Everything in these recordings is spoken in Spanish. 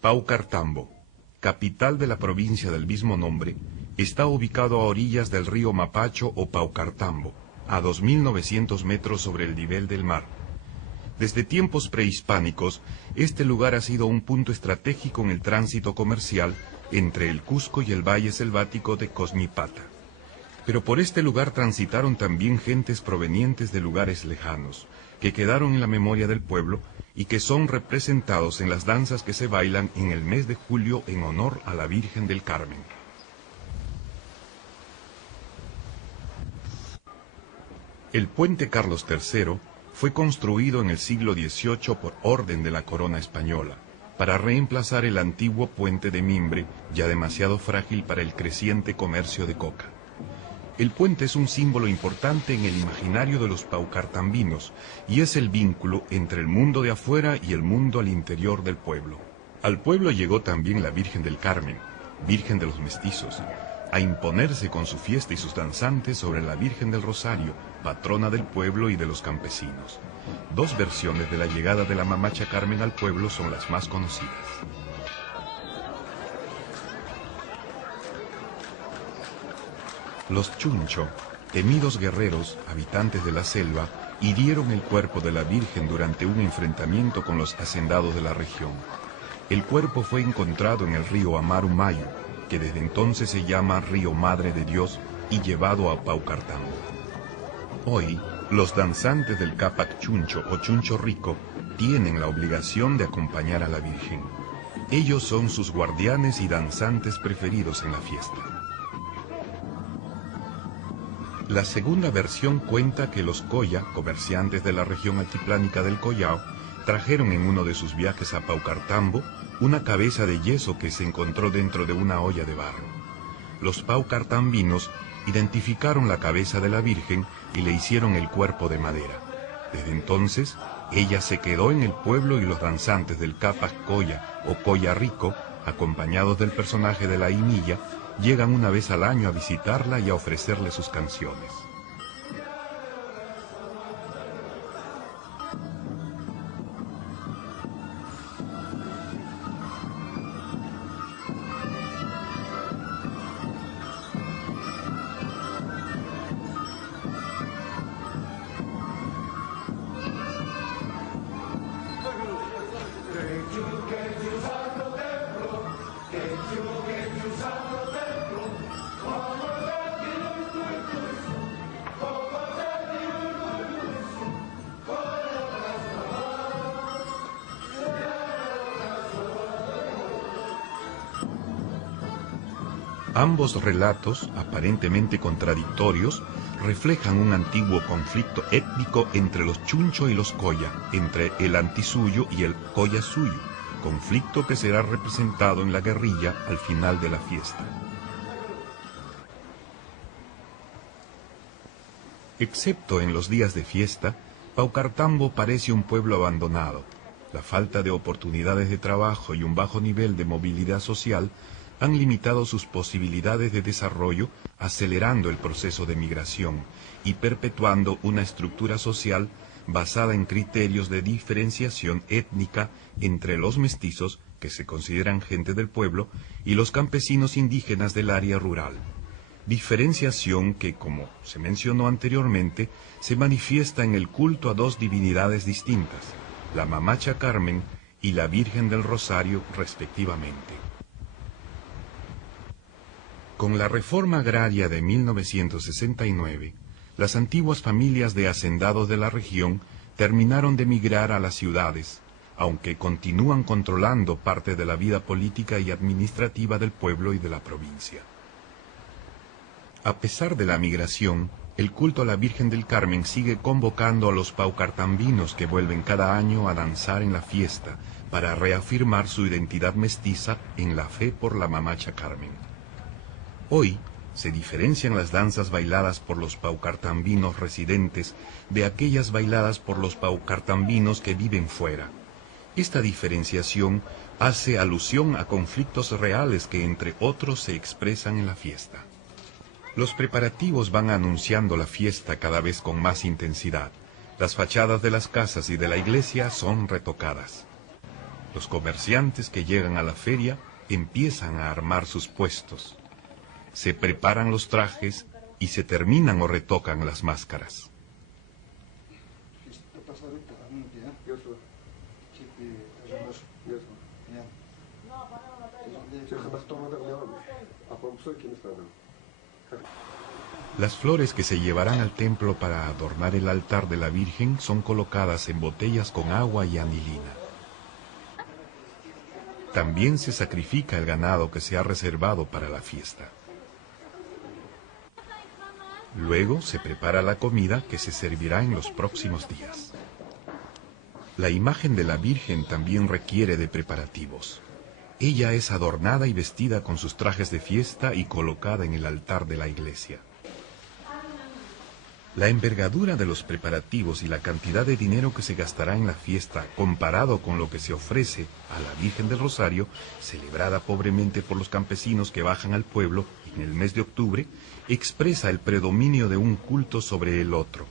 Paucartambo, capital de la provincia del mismo nombre, está ubicado a orillas del río Mapacho o Paucartambo, a 2.900 metros sobre el nivel del mar. Desde tiempos prehispánicos, este lugar ha sido un punto estratégico en el tránsito comercial entre el Cusco y el valle selvático de Cosmipata. Pero por este lugar transitaron también gentes provenientes de lugares lejanos, que quedaron en la memoria del pueblo y que son representados en las danzas que se bailan en el mes de julio en honor a la Virgen del Carmen. El puente Carlos III fue construido en el siglo XVIII por orden de la corona española, para reemplazar el antiguo puente de mimbre, ya demasiado frágil para el creciente comercio de coca. El puente es un símbolo importante en el imaginario de los paucartambinos y es el vínculo entre el mundo de afuera y el mundo al interior del pueblo. Al pueblo llegó también la Virgen del Carmen, Virgen de los Mestizos, a imponerse con su fiesta y sus danzantes sobre la Virgen del Rosario, patrona del pueblo y de los campesinos. Dos versiones de la llegada de la Mamacha Carmen al pueblo son las más conocidas. Los Chuncho, temidos guerreros, habitantes de la selva, hirieron el cuerpo de la Virgen durante un enfrentamiento con los hacendados de la región. El cuerpo fue encontrado en el río Amarumayu, que desde entonces se llama Río Madre de Dios, y llevado a Paucartambo. Hoy, los danzantes del Capac Chuncho o Chuncho Rico tienen la obligación de acompañar a la Virgen. Ellos son sus guardianes y danzantes preferidos en la fiesta. La segunda versión cuenta que los Coya, comerciantes de la región altiplánica del Collao, trajeron en uno de sus viajes a Paucartambo una cabeza de yeso que se encontró dentro de una olla de barro. Los paucartambinos identificaron la cabeza de la Virgen y le hicieron el cuerpo de madera. Desde entonces, ella se quedó en el pueblo y los danzantes del Capac Coya o Coya Rico, acompañados del personaje de la Imilla, llegan una vez al año a visitarla y a ofrecerle sus canciones. Ambos relatos, aparentemente contradictorios, reflejan un antiguo conflicto étnico entre los Chuncho y los Coya, entre el Antisuyo y el Coya Suyo, conflicto que será representado en la guerrilla al final de la fiesta. Excepto en los días de fiesta, Paucartambo parece un pueblo abandonado. La falta de oportunidades de trabajo y un bajo nivel de movilidad social han limitado sus posibilidades de desarrollo, acelerando el proceso de migración y perpetuando una estructura social basada en criterios de diferenciación étnica entre los mestizos, que se consideran gente del pueblo, y los campesinos indígenas del área rural. Diferenciación que, como se mencionó anteriormente, se manifiesta en el culto a dos divinidades distintas, la Mamacha Carmen y la Virgen del Rosario, respectivamente. Con la reforma agraria de 1969, las antiguas familias de hacendados de la región terminaron de migrar a las ciudades, aunque continúan controlando parte de la vida política y administrativa del pueblo y de la provincia. A pesar de la migración, el culto a la Virgen del Carmen sigue convocando a los paucartambinos que vuelven cada año a danzar en la fiesta para reafirmar su identidad mestiza en la fe por la Mamacha Carmen. Hoy se diferencian las danzas bailadas por los paucartambinos residentes de aquellas bailadas por los paucartambinos que viven fuera. Esta diferenciación hace alusión a conflictos reales que entre otros se expresan en la fiesta. Los preparativos van anunciando la fiesta cada vez con más intensidad. Las fachadas de las casas y de la iglesia son retocadas. Los comerciantes que llegan a la feria empiezan a armar sus puestos. Se preparan los trajes y se terminan o retocan las máscaras. Las flores que se llevarán al templo para adornar el altar de la Virgen son colocadas en botellas con agua y anilina. También se sacrifica el ganado que se ha reservado para la fiesta. Luego se prepara la comida que se servirá en los próximos días. La imagen de la Virgen también requiere de preparativos. Ella es adornada y vestida con sus trajes de fiesta y colocada en el altar de la iglesia. La envergadura de los preparativos y la cantidad de dinero que se gastará en la fiesta comparado con lo que se ofrece a la Virgen del Rosario, celebrada pobremente por los campesinos que bajan al pueblo en el mes de octubre, expresa el predominio de un culto sobre el otro.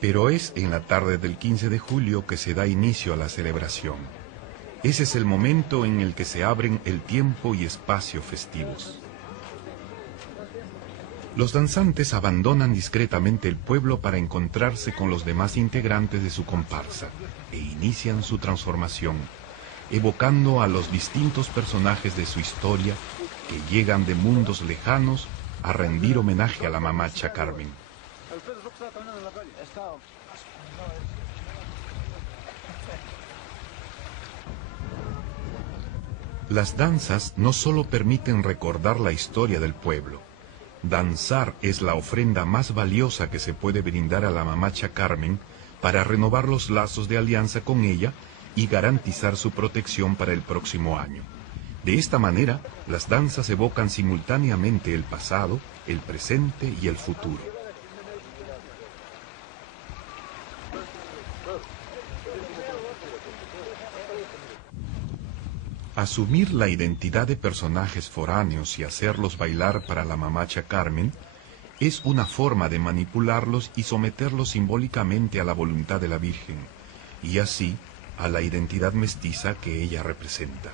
Pero es en la tarde del 15 de julio que se da inicio a la celebración. Ese es el momento en el que se abren el tiempo y espacio festivos. Los danzantes abandonan discretamente el pueblo para encontrarse con los demás integrantes de su comparsa e inician su transformación, evocando a los distintos personajes de su historia que llegan de mundos lejanos a rendir homenaje a la mamacha Carmen. Las danzas no solo permiten recordar la historia del pueblo. Danzar es la ofrenda más valiosa que se puede brindar a la mamacha Carmen para renovar los lazos de alianza con ella y garantizar su protección para el próximo año. De esta manera, las danzas evocan simultáneamente el pasado, el presente y el futuro. Asumir la identidad de personajes foráneos y hacerlos bailar para la mamacha Carmen es una forma de manipularlos y someterlos simbólicamente a la voluntad de la Virgen, y así a la identidad mestiza que ella representa.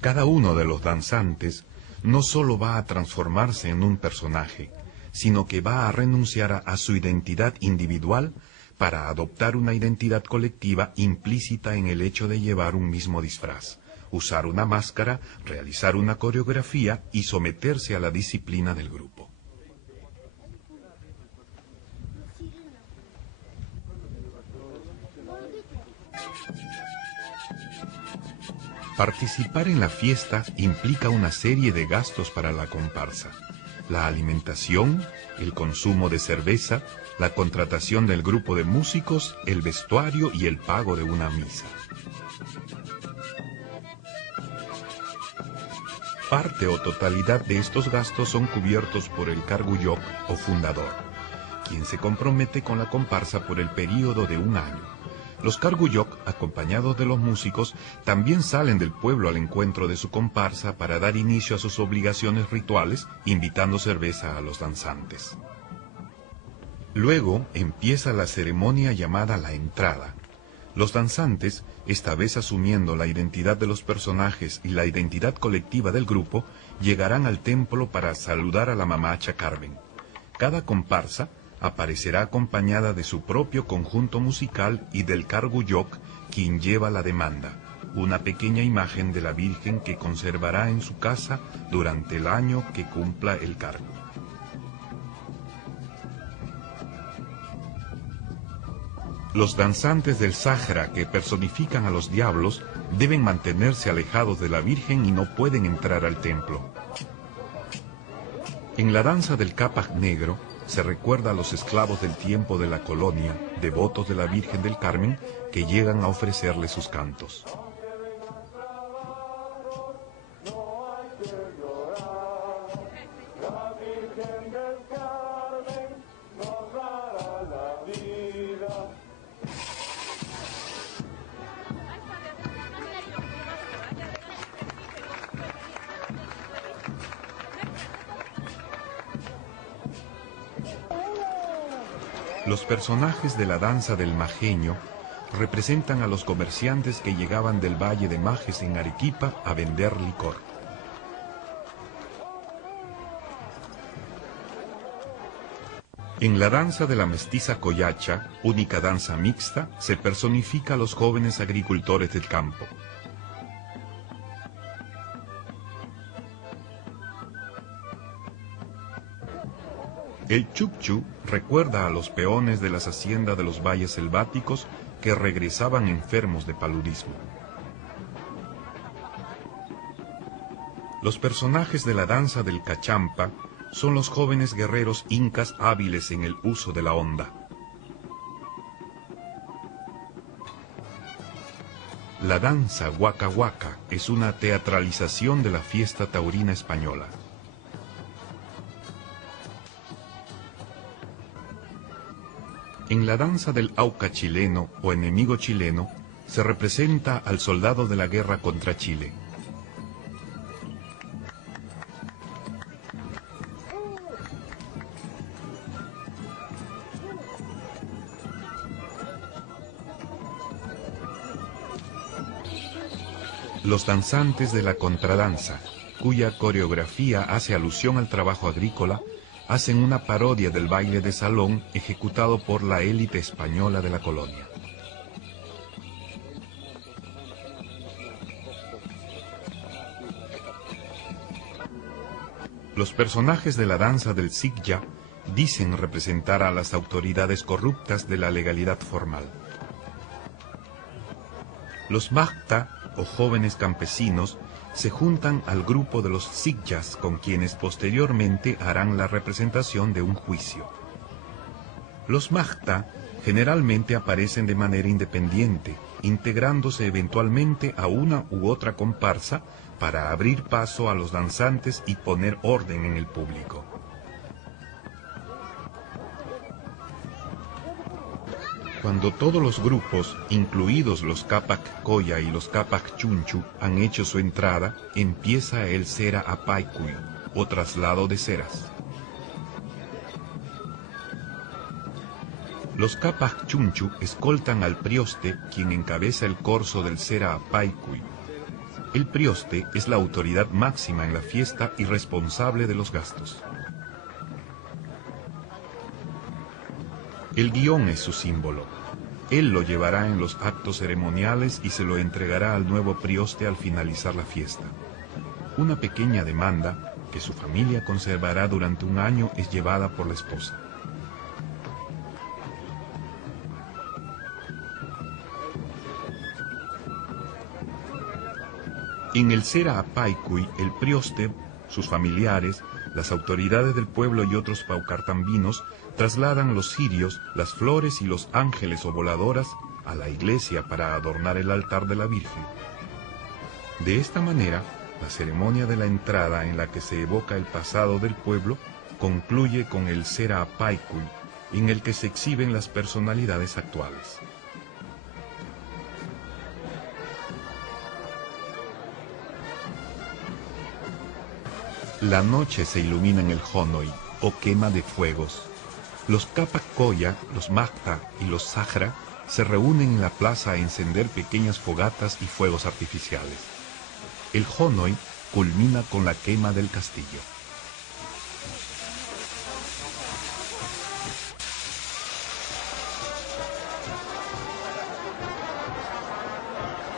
Cada uno de los danzantes no solo va a transformarse en un personaje, sino que va a renunciar a su identidad individual para adoptar una identidad colectiva implícita en el hecho de llevar un mismo disfraz, usar una máscara, realizar una coreografía y someterse a la disciplina del grupo. Participar en la fiesta implica una serie de gastos para la comparsa: la alimentación, el consumo de cerveza, la contratación del grupo de músicos, el vestuario y el pago de una misa. Parte o totalidad de estos gastos son cubiertos por el Carguyok o fundador, quien se compromete con la comparsa por el período de un año. Los Carguyok, acompañados de los músicos, también salen del pueblo al encuentro de su comparsa para dar inicio a sus obligaciones rituales, invitando cerveza a los danzantes. Luego empieza la ceremonia llamada la entrada. Los danzantes, esta vez asumiendo la identidad de los personajes y la identidad colectiva del grupo, llegarán al templo para saludar a la mamacha Carmen. Cada comparsa aparecerá acompañada de su propio conjunto musical y del Carguyok, quien lleva la demanda, una pequeña imagen de la Virgen que conservará en su casa durante el año que cumpla el cargo. Los danzantes del Sahara, que personifican a los diablos, deben mantenerse alejados de la Virgen y no pueden entrar al templo. En la danza del Capac Negro se recuerda a los esclavos del tiempo de la colonia, devotos de la Virgen del Carmen, que llegan a ofrecerle sus cantos. Los personajes de la danza del majeño representan a los comerciantes que llegaban del Valle de Majes en Arequipa a vender licor. En la danza de la mestiza collacha, única danza mixta, se personifica a los jóvenes agricultores del campo. El chukchu recuerda a los peones de las haciendas de los valles selváticos que regresaban enfermos de paludismo. Los personajes de la danza del cachampa son los jóvenes guerreros incas hábiles en el uso de la honda. La danza Huaca Huaca es una teatralización de la fiesta taurina española. En la danza del Auca chileno o enemigo chileno se representa al soldado de la guerra contra Chile. Los danzantes de la contradanza, cuya coreografía hace alusión al trabajo agrícola, hacen una parodia del baile de salón ejecutado por la élite española de la colonia. Los personajes de la danza del Sigya dicen representar a las autoridades corruptas de la legalidad formal. Los Magta, o jóvenes campesinos, se juntan al grupo de los Sigyas, con quienes posteriormente harán la representación de un juicio. Los Magta generalmente aparecen de manera independiente, integrándose eventualmente a una u otra comparsa para abrir paso a los danzantes y poner orden en el público. Cuando todos los grupos, incluidos los Capac Coya y los Capac Chunchu, han hecho su entrada, empieza el Cera Apaycuy, o traslado de ceras. Los Capac Chunchu escoltan al prioste, quien encabeza el corso del Cera Apaycuy. El prioste es la autoridad máxima en la fiesta y responsable de los gastos. El guión es su símbolo. Él lo llevará en los actos ceremoniales y se lo entregará al nuevo prioste al finalizar la fiesta. Una pequeña demanda, que su familia conservará durante un año, es llevada por la esposa. En el Cera Apaycuy, el prioste, sus familiares, las autoridades del pueblo y otros paucartambinos trasladan los cirios, las flores y los ángeles o voladoras a la iglesia para adornar el altar de la Virgen. De esta manera, la ceremonia de la entrada, en la que se evoca el pasado del pueblo, concluye con el Cera Apaycuy, en el que se exhiben las personalidades actuales. La noche se ilumina en el Honoy, o quema de fuegos. Los Capac Coya, los Magta y los Sajra se reúnen en la plaza a encender pequeñas fogatas y fuegos artificiales. El Honoy culmina con la quema del castillo.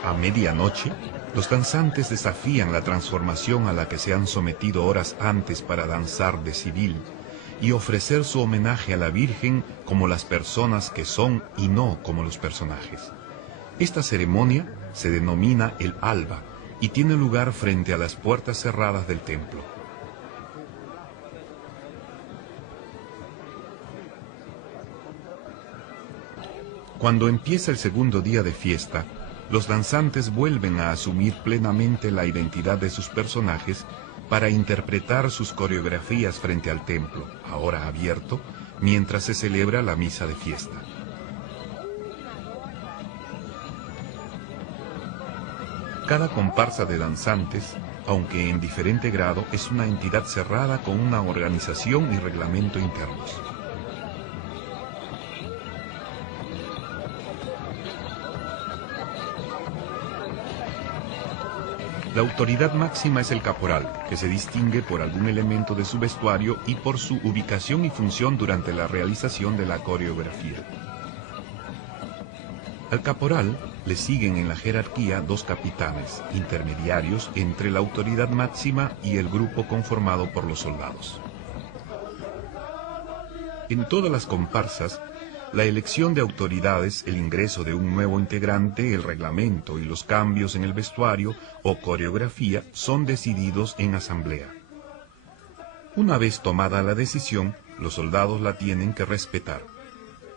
A medianoche, los danzantes desafían la transformación a la que se han sometido horas antes para danzar de civil y ofrecer su homenaje a la Virgen como las personas que son y no como los personajes. Esta ceremonia se denomina el alba y tiene lugar frente a las puertas cerradas del templo. Cuando empieza el segundo día de fiesta, los danzantes vuelven a asumir plenamente la identidad de sus personajes para interpretar sus coreografías frente al templo, ahora abierto, mientras se celebra la misa de fiesta. Cada comparsa de danzantes, aunque en diferente grado, es una entidad cerrada con una organización y reglamento internos. La autoridad máxima es el caporal, que se distingue por algún elemento de su vestuario y por su ubicación y función durante la realización de la coreografía. Al caporal le siguen en la jerarquía dos capitanes, intermediarios entre la autoridad máxima y el grupo conformado por los soldados. En todas las comparsas, la elección de autoridades, el ingreso de un nuevo integrante, el reglamento y los cambios en el vestuario o coreografía son decididos en asamblea. Una vez tomada la decisión, los soldados la tienen que respetar.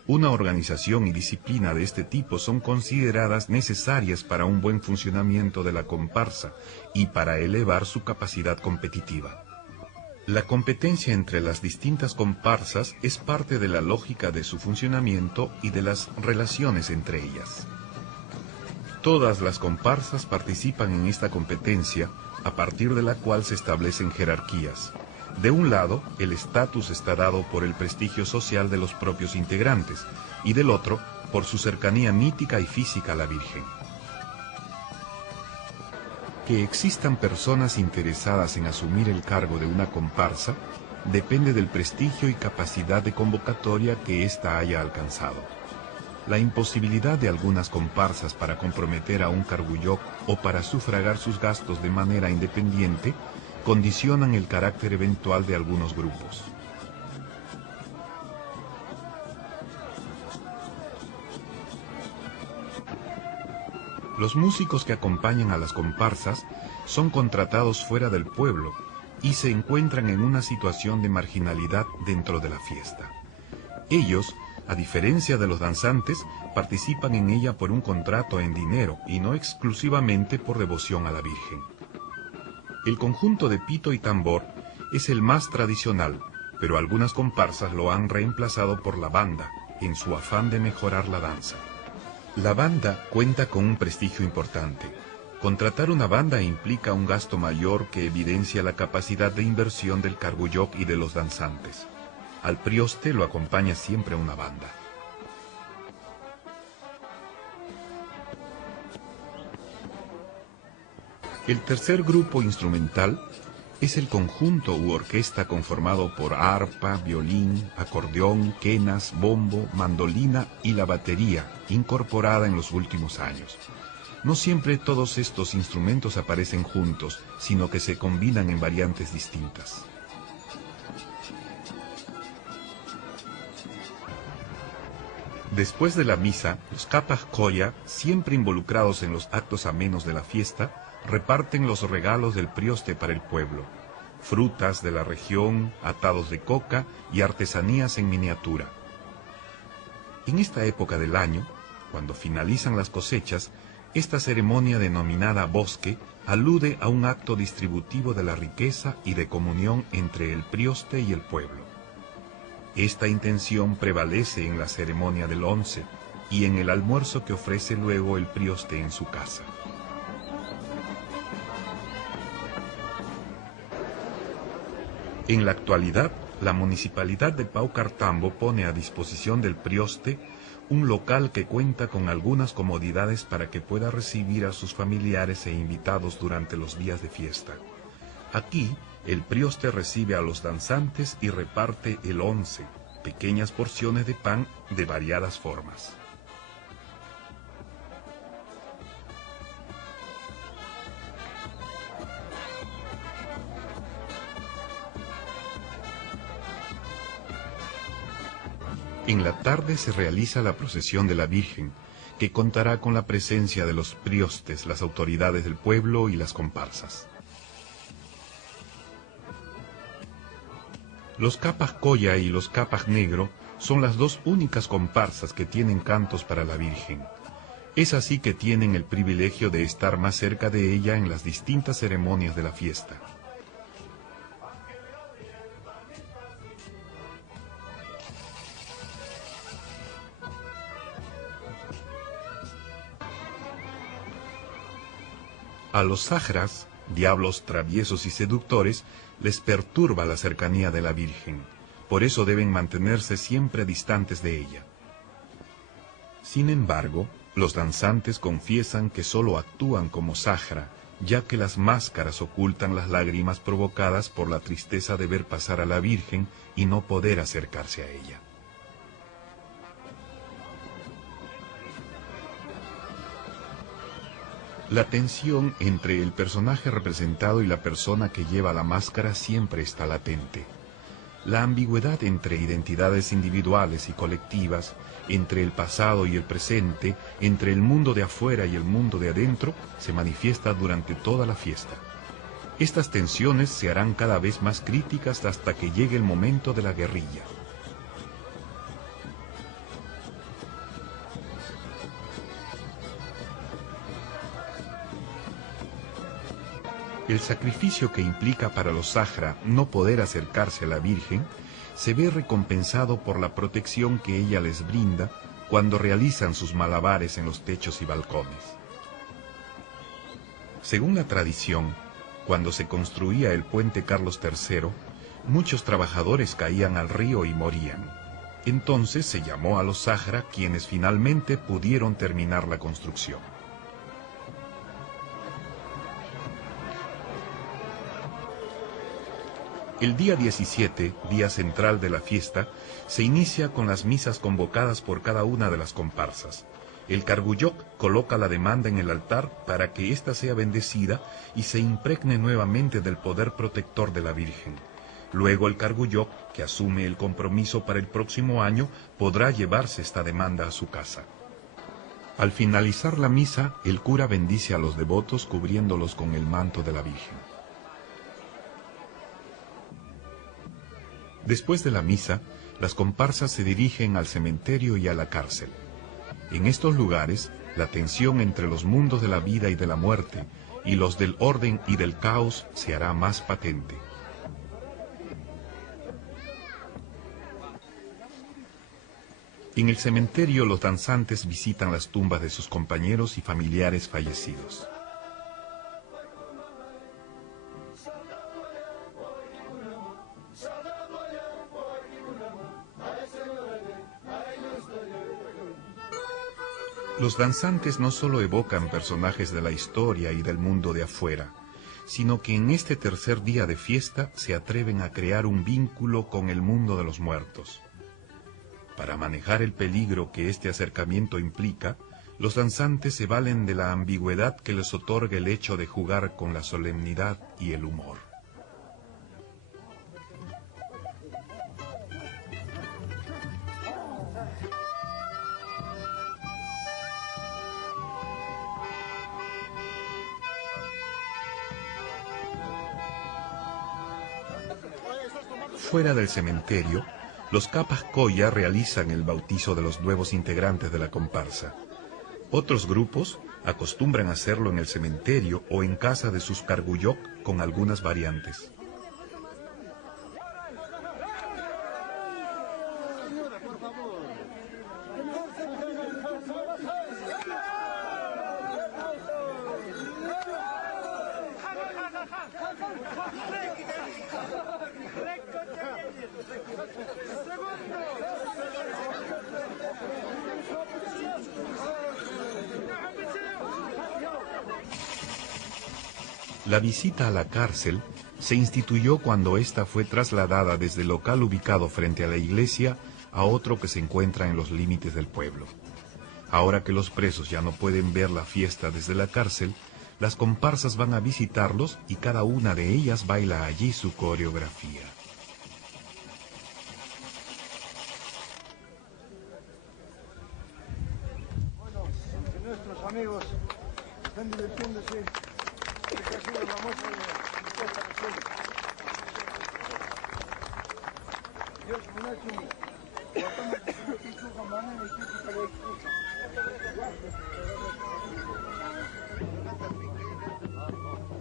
Una organización y disciplina de este tipo son consideradas necesarias para un buen funcionamiento de la comparsa y para elevar su capacidad competitiva. La competencia entre las distintas comparsas es parte de la lógica de su funcionamiento y de las relaciones entre ellas. Todas las comparsas participan en esta competencia, a partir de la cual se establecen jerarquías. De un lado, el estatus está dado por el prestigio social de los propios integrantes, y del otro, por su cercanía mítica y física a la Virgen. Que existan personas interesadas en asumir el cargo de una comparsa depende del prestigio y capacidad de convocatoria que ésta haya alcanzado. La imposibilidad de algunas comparsas para comprometer a un carguyoc o para sufragar sus gastos de manera independiente condicionan el carácter eventual de algunos grupos. Los músicos que acompañan a las comparsas son contratados fuera del pueblo y se encuentran en una situación de marginalidad dentro de la fiesta. Ellos, a diferencia de los danzantes, participan en ella por un contrato en dinero y no exclusivamente por devoción a la Virgen. El conjunto de pito y tambor es el más tradicional, pero algunas comparsas lo han reemplazado por la banda, en su afán de mejorar la danza. La banda cuenta con un prestigio importante. Contratar una banda implica un gasto mayor que evidencia la capacidad de inversión del carguyoc y de los danzantes. Al prioste lo acompaña siempre una banda. El tercer grupo instrumental es el conjunto u orquesta conformado por arpa, violín, acordeón, quenas, bombo, mandolina y la batería, incorporada en los últimos años. No siempre todos estos instrumentos aparecen juntos, sino que se combinan en variantes distintas. Después de la misa, los capas colla, siempre involucrados en los actos amenos de la fiesta, reparten los regalos del prioste para el pueblo: frutas de la región, atados de coca y artesanías en miniatura. En esta época del año, cuando finalizan las cosechas, esta ceremonia denominada bosque alude a un acto distributivo de la riqueza y de comunión entre el prioste y el pueblo. Esta intención prevalece en la ceremonia del 11 y en el almuerzo que ofrece luego el prioste en su casa. En la actualidad, la Municipalidad de Paucartambo pone a disposición del prioste un local que cuenta con algunas comodidades para que pueda recibir a sus familiares e invitados durante los días de fiesta. Aquí, el prioste recibe a los danzantes y reparte el 11, pequeñas porciones de pan de variadas formas. En la tarde se realiza la procesión de la Virgen, que contará con la presencia de los priostes, las autoridades del pueblo y las comparsas. Los capas colla y los capas negro son las dos únicas comparsas que tienen cantos para la Virgen. Es así que tienen el privilegio de estar más cerca de ella en las distintas ceremonias de la fiesta. A los sajras, diablos traviesos y seductores, les perturba la cercanía de la Virgen. Por eso deben mantenerse siempre distantes de ella. Sin embargo, los danzantes confiesan que solo actúan como sajra ya que las máscaras ocultan las lágrimas provocadas por la tristeza de ver pasar a la Virgen y no poder acercarse a ella. La tensión entre el personaje representado y la persona que lleva la máscara siempre está latente. La ambigüedad entre identidades individuales y colectivas, entre el pasado y el presente, entre el mundo de afuera y el mundo de adentro, se manifiesta durante toda la fiesta. Estas tensiones se harán cada vez más críticas hasta que llegue el momento de la guerrilla. El sacrificio que implica para los Zahra no poder acercarse a la Virgen se ve recompensado por la protección que ella les brinda cuando realizan sus malabares en los techos y balcones. Según la tradición, cuando se construía el puente Carlos III, muchos trabajadores caían al río y morían. Entonces se llamó a los Zahra, quienes finalmente pudieron terminar la construcción. El día 17, día central de la fiesta, se inicia con las misas convocadas por cada una de las comparsas. El Carguyoc coloca la demanda en el altar para que ésta sea bendecida y se impregne nuevamente del poder protector de la Virgen. Luego el Carguyoc, que asume el compromiso para el próximo año, podrá llevarse esta demanda a su casa. Al finalizar la misa, el cura bendice a los devotos cubriéndolos con el manto de la Virgen. Después de la misa, las comparsas se dirigen al cementerio y a la cárcel. En estos lugares, la tensión entre los mundos de la vida y de la muerte, y los del orden y del caos, se hará más patente. En el cementerio, los danzantes visitan las tumbas de sus compañeros y familiares fallecidos. Los danzantes no solo evocan personajes de la historia y del mundo de afuera, sino que en este tercer día de fiesta se atreven a crear un vínculo con el mundo de los muertos. Para manejar el peligro que este acercamiento implica, los danzantes se valen de la ambigüedad que les otorga el hecho de jugar con la solemnidad y el humor. Fuera del cementerio, los Capas Colla realizan el bautizo de los nuevos integrantes de la comparsa. Otros grupos acostumbran hacerlo en el cementerio o en casa de sus Carguyoc con algunas variantes. La visita a la cárcel se instituyó cuando ésta fue trasladada desde el local ubicado frente a la iglesia a otro que se encuentra en los límites del pueblo. Ahora que los presos ya no pueden ver la fiesta desde la cárcel, las comparsas van a visitarlos y cada una de ellas baila allí su coreografía. Bueno, nuestros amigos están divirtiéndose.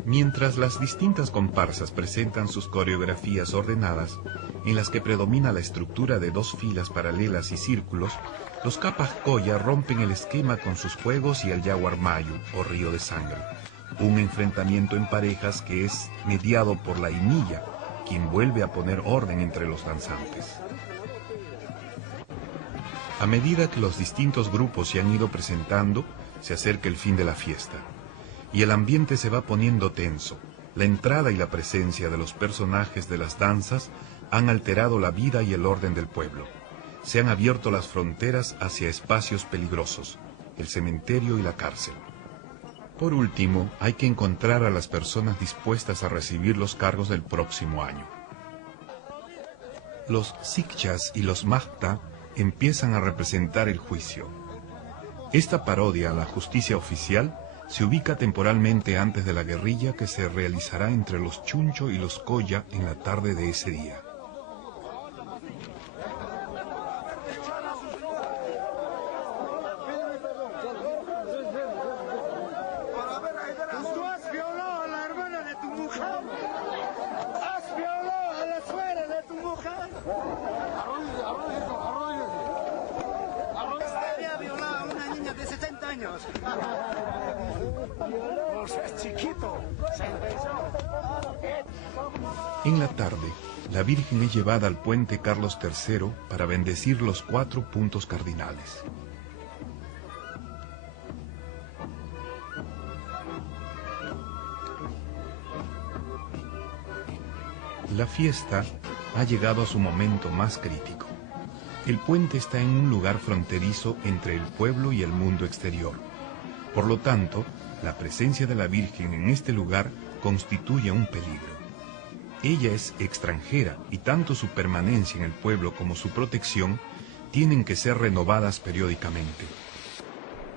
Mientras las distintas comparsas presentan sus coreografías ordenadas, en las que predomina la estructura de dos filas paralelas y círculos, los Capas Colla rompen el esquema con sus juegos y el Yaguarmayu, o río de sangre, un enfrentamiento en parejas que es mediado por la Inilla, quien vuelve a poner orden entre los danzantes. A medida que los distintos grupos se han ido presentando, se acerca el fin de la fiesta. y el ambiente se va poniendo tenso. La entrada y la presencia de los personajes de las danzas han alterado la vida y el orden del pueblo. Se han abierto las fronteras hacia espacios peligrosos, el cementerio y la cárcel. Por último, hay que encontrar a las personas dispuestas a recibir los cargos del próximo año. Los sikchas y los mahta empiezan a representar el juicio. Esta parodia a la justicia oficial se ubica temporalmente antes de la guerrilla que se realizará entre los chuncho y los coya en la tarde de ese día. Tú has violado a la hermana de tu mujer. Has violado a la suegra de tu mujer. Usted ha violado a una niña de 70 años. Pues es chiquito. En la tarde, la Virgen es llevada al puente Carlos III para bendecir los 4 puntos cardinales. La fiesta ha llegado a su momento más crítico. El puente está en un lugar fronterizo entre el pueblo y el mundo exterior. Por lo tanto, la presencia de la Virgen en este lugar constituye un peligro. Ella es extranjera y tanto su permanencia en el pueblo como su protección tienen que ser renovadas periódicamente.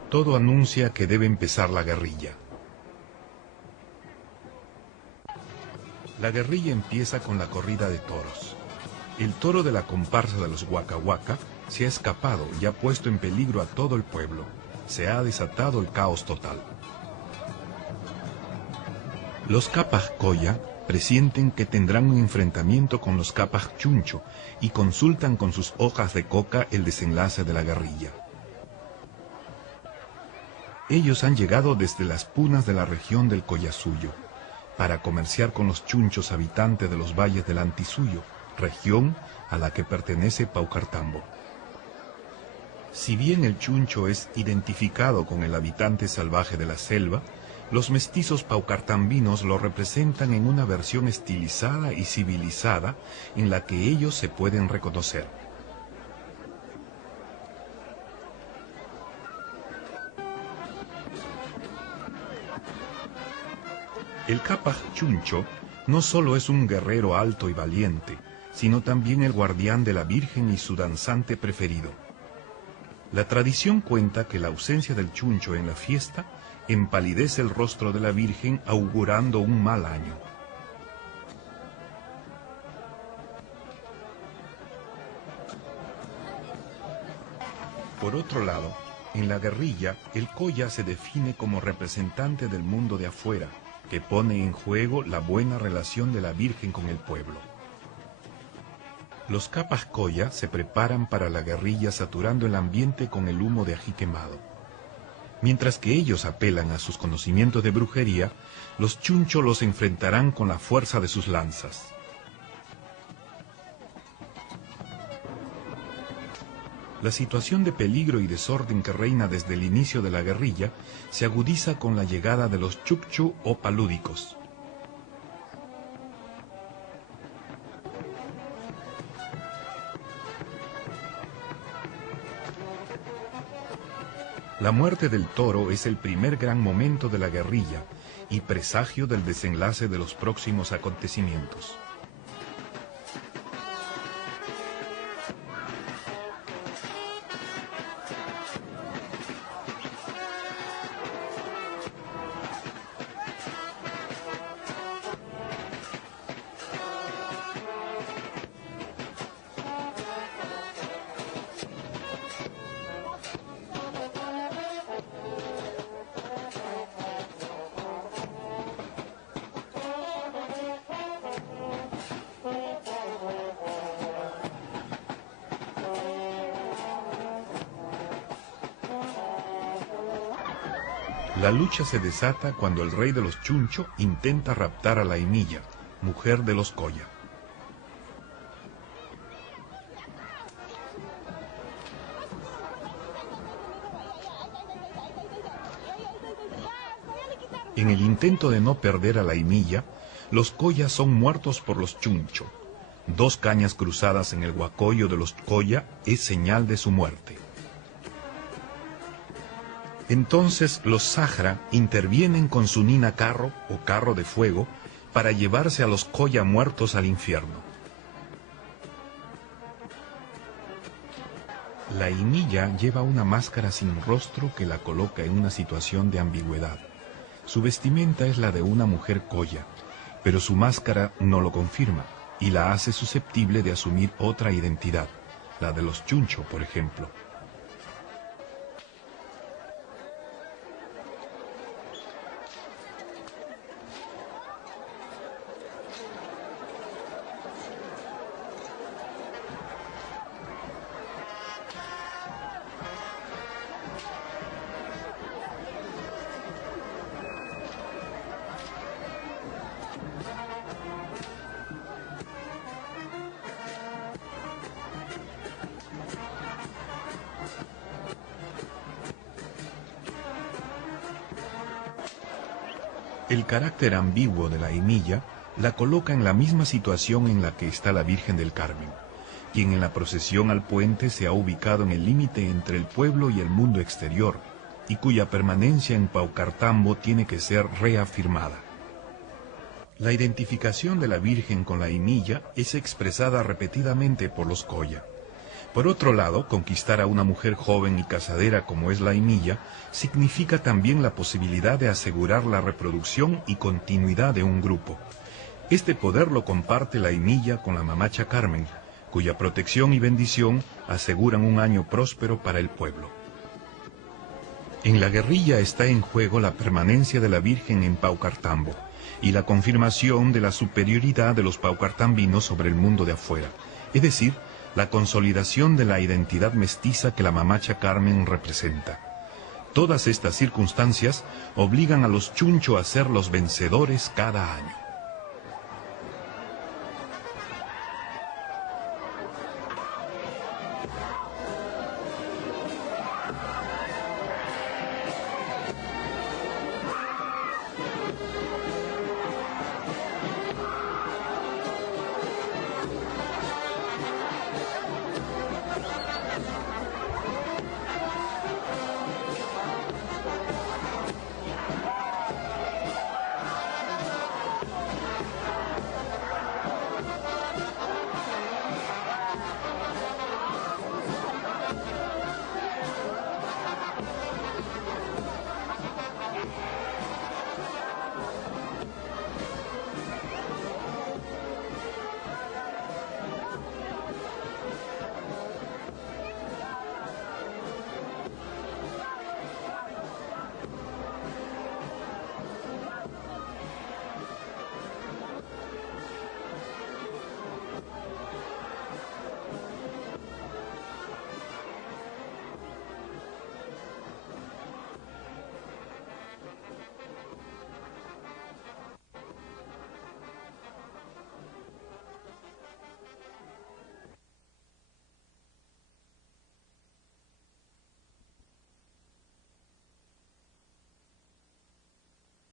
Todo anuncia que debe empezar la guerrilla. La guerrilla empieza con la corrida de toros. El toro de la comparsa de los Waka Waka se ha escapado y ha puesto en peligro a todo el pueblo. Se ha desatado el caos total. Los Capas Coya presienten que tendrán un enfrentamiento con los Capas Chuncho y consultan con sus hojas de coca el desenlace de la guerrilla. Ellos han llegado desde las punas de la región del Collasuyo para comerciar con los chunchos habitantes de los valles del Antisuyo, región a la que pertenece Paucartambo. Si bien el chuncho es identificado con el habitante salvaje de la selva, los mestizos paucartambinos lo representan en una versión estilizada y civilizada en la que ellos se pueden reconocer. El Capas Chuncho no solo es un guerrero alto y valiente, sino también el guardián de la Virgen y su danzante preferido. La tradición cuenta que la ausencia del chuncho en la fiesta empalidece el rostro de la Virgen augurando un mal año. Por otro lado, en la guerrilla, el Coya se define como representante del mundo de afuera, que pone en juego la buena relación de la Virgen con el pueblo. Los Capas Coya se preparan para la guerrilla saturando el ambiente con el humo de ají quemado. Mientras que ellos apelan a sus conocimientos de brujería, los chunchos los enfrentarán con la fuerza de sus lanzas. La situación de peligro y desorden que reina desde el inicio de la guerrilla se agudiza con la llegada de los chukchu o palúdicos. La muerte del toro es el primer gran momento de la guerrilla y presagio del desenlace de los próximos acontecimientos. La lucha se desata cuando el rey de los chuncho intenta raptar a la Emilla, mujer de los Coya. En el intento de no perder a la Imilla, los Coya son muertos por los Chuncho. 2 cañas cruzadas en el huacoyo de los Coya es señal de su muerte. Entonces los Zahra intervienen con su Nina Carro o carro de fuego para llevarse a los Coya muertos al infierno. La Imilla lleva una máscara sin rostro que la coloca en una situación de ambigüedad. Su vestimenta es la de una mujer Coya, pero su máscara no lo confirma y la hace susceptible de asumir otra identidad, la de los Chuncho, por ejemplo. El carácter ambiguo de la Imilla la coloca en la misma situación en la que está la Virgen del Carmen, quien en la procesión al puente se ha ubicado en el límite entre el pueblo y el mundo exterior, y cuya permanencia en Paucartambo tiene que ser reafirmada. La identificación de la Virgen con la Imilla es expresada repetidamente por los Coya. Por otro lado, conquistar a una mujer joven y casadera como es la Imilla significa también la posibilidad de asegurar la reproducción y continuidad de un grupo. Este poder lo comparte la Imilla con la Mamacha Carmen, cuya protección y bendición aseguran un año próspero para el pueblo. En la guerrilla está en juego la permanencia de la Virgen en Paucartambo y la confirmación de la superioridad de los paucartambinos sobre el mundo de afuera, es decir, la consolidación de la identidad mestiza que la Mamacha Carmen representa. Todas estas circunstancias obligan a los Chuncho a ser los vencedores cada año.